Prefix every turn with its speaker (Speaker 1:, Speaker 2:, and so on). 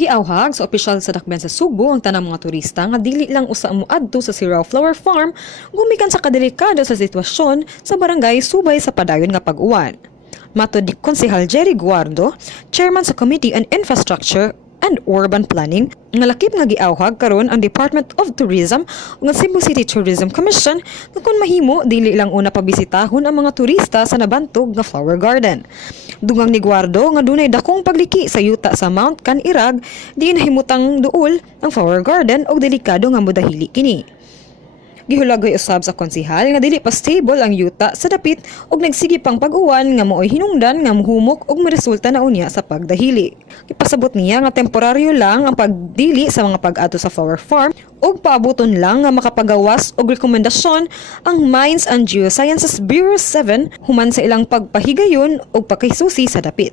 Speaker 1: Giawhag sa opisyal sa Dakben sa Subo ang tanang mga turista nga dili lang usa moadto sa Sirao Flower Farm gumikan sa kadelikado sa sitwasyon sa barangay subay sa padayon nga pag-uwan. Matod ni Konsehal Jerry Guardo, chairman sa Committee on Infrastructure and Urban Planning, nga lakip nga giawhag karon ang Department of Tourism ug ang Cebu City Tourism Commission nga kun mahimo dili lang una pabisitahon ang mga turista sa nabantog nga flower garden. Dungang ni Guardo nga dunay dakong pagliki sa yuta sa Mount Canirag di nahimutang duol ang flower garden og delikado nga modahili kini. Gihulagoy usab sa konsihal nga dili pa stable ang yuta sa dapit ug nagsigi pang pag-uwan nga mooy hinungdan nga muhumok ug meresulta na unya sa pagdahili. Ipasabot niya nga temporaryo lang ang pagdili sa mga pag-ato sa flower farm ug paaboton lang nga makapagawas og rekomendasyon ang Mines and Geosciences Bureau 7 human sa ilang pagpahigayon ug pagkahisusi sa dapit.